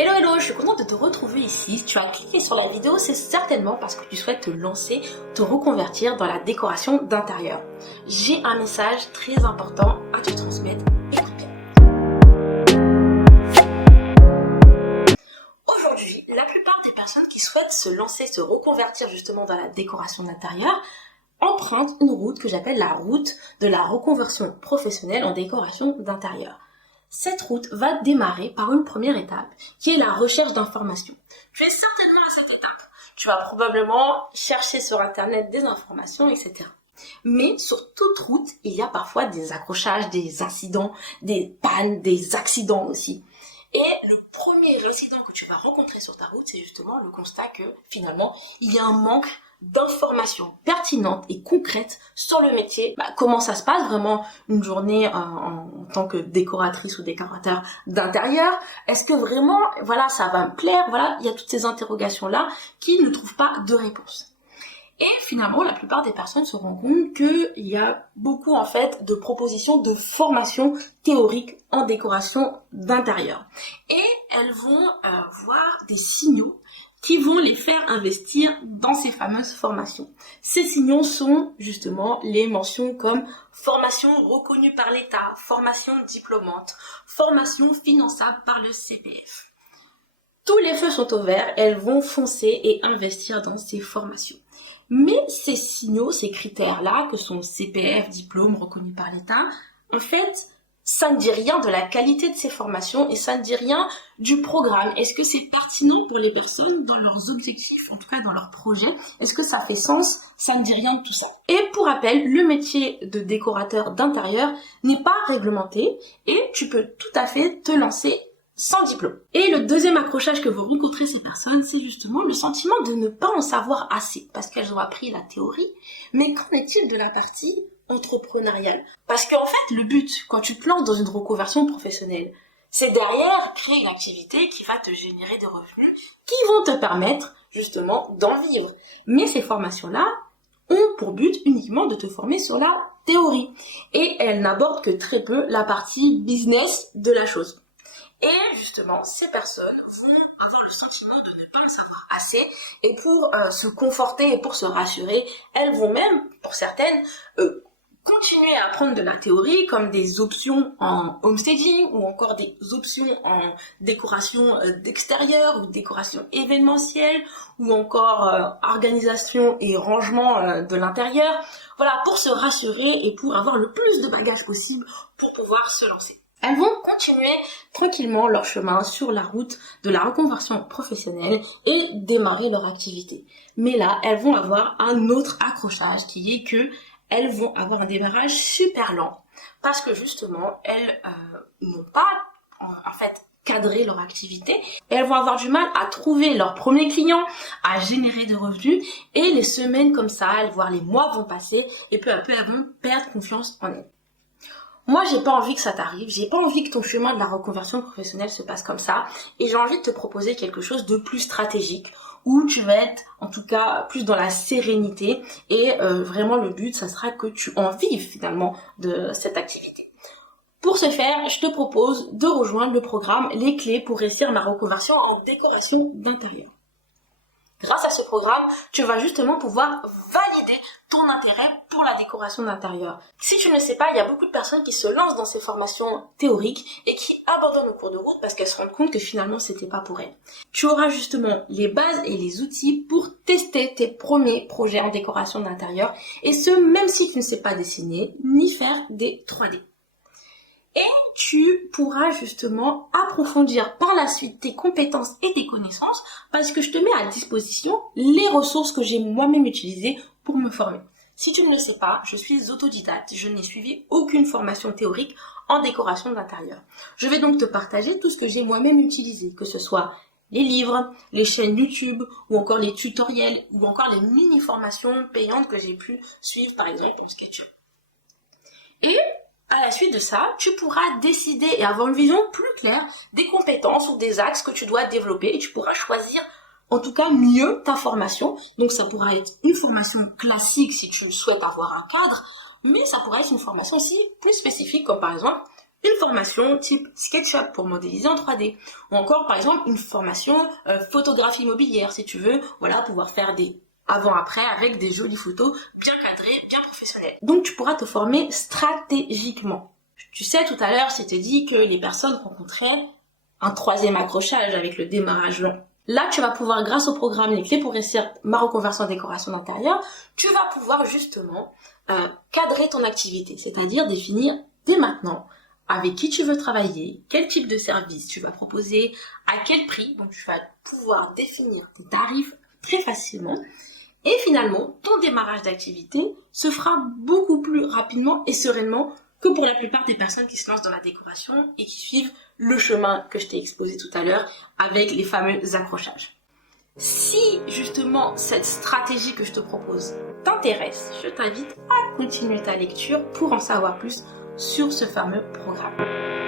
Hello hello, je suis contente de te retrouver ici. Si tu as cliqué sur la vidéo, c'est certainement parce que tu souhaites te lancer, te reconvertir dans la décoration d'intérieur. J'ai un message très important à te transmettre. Écoute bien. Aujourd'hui, la plupart des personnes qui souhaitent se lancer, se reconvertir justement dans la décoration d'intérieur, empruntent une route que j'appelle la route de la reconversion professionnelle en décoration d'intérieur. Cette route va démarrer par une première étape qui est la recherche d'informations. Tu es certainement à cette étape. Tu vas probablement chercher sur internet des informations, etc. Mais sur toute route, il y a parfois des accrochages, des incidents, des pannes, des accidents aussi. Et le premier incident que tu vas rencontrer sur ta route, c'est justement le constat que finalement, il y a un manque d'informations pertinentes et concrètes sur le métier. Comment ça se passe vraiment une journée en tant que décoratrice ou décorateur d'intérieur? Est-ce que vraiment, ça va me plaire? Il y a toutes ces interrogations-là qui ne trouvent pas de réponse. Et finalement, la plupart des personnes se rendent compte qu'il y a beaucoup en fait de propositions de formation théorique en décoration d'intérieur. Et elles vont voir des signaux qui vont les faire investir dans ces fameuses formations. Ces signaux sont justement les mentions comme formation reconnue par l'État, formation diplômante, formation finançable par le CPF. Tous les feux sont au vert, elles vont foncer et investir dans ces formations. Mais ces signaux, ces critères-là, que sont CPF, diplôme reconnu par l'État, en fait, ça ne dit rien de la qualité de ces formations et ça ne dit rien du programme. Est-ce que c'est pertinent pour les personnes dans leurs objectifs, en tout cas dans leurs projets? Est-ce que ça fait sens? Ça ne dit rien de tout ça. Et pour rappel, le métier de décorateur d'intérieur n'est pas réglementé et tu peux tout à fait te lancer sans diplôme. Et le deuxième accrochage que vont rencontrer ces personnes, c'est justement le sentiment de ne pas en savoir assez, parce qu'elles ont appris la théorie, mais qu'en est-il de la partie entrepreneuriale? Parce qu'en fait, le but, quand tu te lances dans une reconversion professionnelle, c'est derrière créer une activité qui va te générer des revenus qui vont te permettre justement d'en vivre. Mais ces formations-là ont pour but uniquement de te former sur la théorie. Et elles n'abordent que très peu la partie business de la chose. Et justement, ces personnes vont avoir le sentiment de ne pas en savoir assez et pour se conforter et pour se rassurer, elles vont même, pour certaines, continuer à apprendre de la théorie comme des options en homestaging ou encore des options en décoration d'extérieur ou décoration événementielle ou encore organisation et rangement de l'intérieur. Pour se rassurer et pour avoir le plus de bagages possible pour pouvoir se lancer. Elles vont continuer tranquillement leur chemin sur la route de la reconversion professionnelle et démarrer leur activité. Mais là, elles vont avoir un autre accrochage qui est que elles vont avoir un démarrage super lent parce que justement, elles n'ont pas cadré leur activité et elles vont avoir du mal à trouver leurs premiers clients, à générer des revenus et les semaines comme ça, voire les mois vont passer et peu à peu, elles vont perdre confiance en elles. Moi, j'ai pas envie que ça t'arrive, j'ai pas envie que ton chemin de la reconversion professionnelle se passe comme ça, et j'ai envie de te proposer quelque chose de plus stratégique, où tu vas être, en tout cas, plus dans la sérénité, et vraiment le but, ça sera que tu en vives finalement de cette activité. Pour ce faire, je te propose de rejoindre le programme Les clés pour réussir ma reconversion en décoration d'intérieur. Grâce à ce programme, tu vas justement pouvoir valider ton intérêt pour la décoration d'intérieur. Si tu ne le sais pas, il y a beaucoup de personnes qui se lancent dans ces formations théoriques et qui abandonnent au cours de route parce qu'elles se rendent compte que finalement c'était pas pour elles. Tu auras justement les bases et les outils pour tester tes premiers projets en décoration d'intérieur et ce même si tu ne sais pas dessiner ni faire des 3D. Et tu pourras justement approfondir par la suite tes compétences et tes connaissances parce que je te mets à disposition les ressources que j'ai moi-même utilisées pour me former. Si tu ne le sais pas, je suis autodidacte, je n'ai suivi aucune formation théorique en décoration d'intérieur. Je vais donc te partager tout ce que j'ai moi-même utilisé, que ce soit les livres, les chaînes YouTube ou encore les tutoriels ou encore les mini-formations payantes que j'ai pu suivre par exemple en SketchUp. Et à la suite de ça, tu pourras décider et avoir une vision plus claire des compétences ou des axes que tu dois développer et tu pourras choisir en tout cas mieux ta formation. Donc ça pourra être une formation classique si tu souhaites avoir un cadre, mais ça pourrait être une formation aussi plus spécifique comme par exemple une formation type SketchUp pour modéliser en 3D, ou encore par exemple une formation photographie immobilière si tu veux, voilà, pouvoir faire des avant-après avec des jolies photos bien cadrées, bien professionnelles. Donc tu pourras te former stratégiquement. Tu sais, tout à l'heure, je t'ai dit que les personnes rencontraient un troisième accrochage avec le démarrage lent. Là, tu vas pouvoir, grâce au programme Les Clés pour réussir ma reconversion en décoration d'intérieur, tu vas pouvoir justement cadrer ton activité, c'est-à-dire définir dès maintenant avec qui tu veux travailler, quel type de service tu vas proposer, à quel prix. Donc, tu vas pouvoir définir tes tarifs très facilement. Et finalement, ton démarrage d'activité se fera beaucoup plus rapidement et sereinement que pour la plupart des personnes qui se lancent dans la décoration et qui suivent le chemin que je t'ai exposé tout à l'heure avec les fameux accrochages. Si justement cette stratégie que je te propose t'intéresse, je t'invite à continuer ta lecture pour en savoir plus sur ce fameux programme.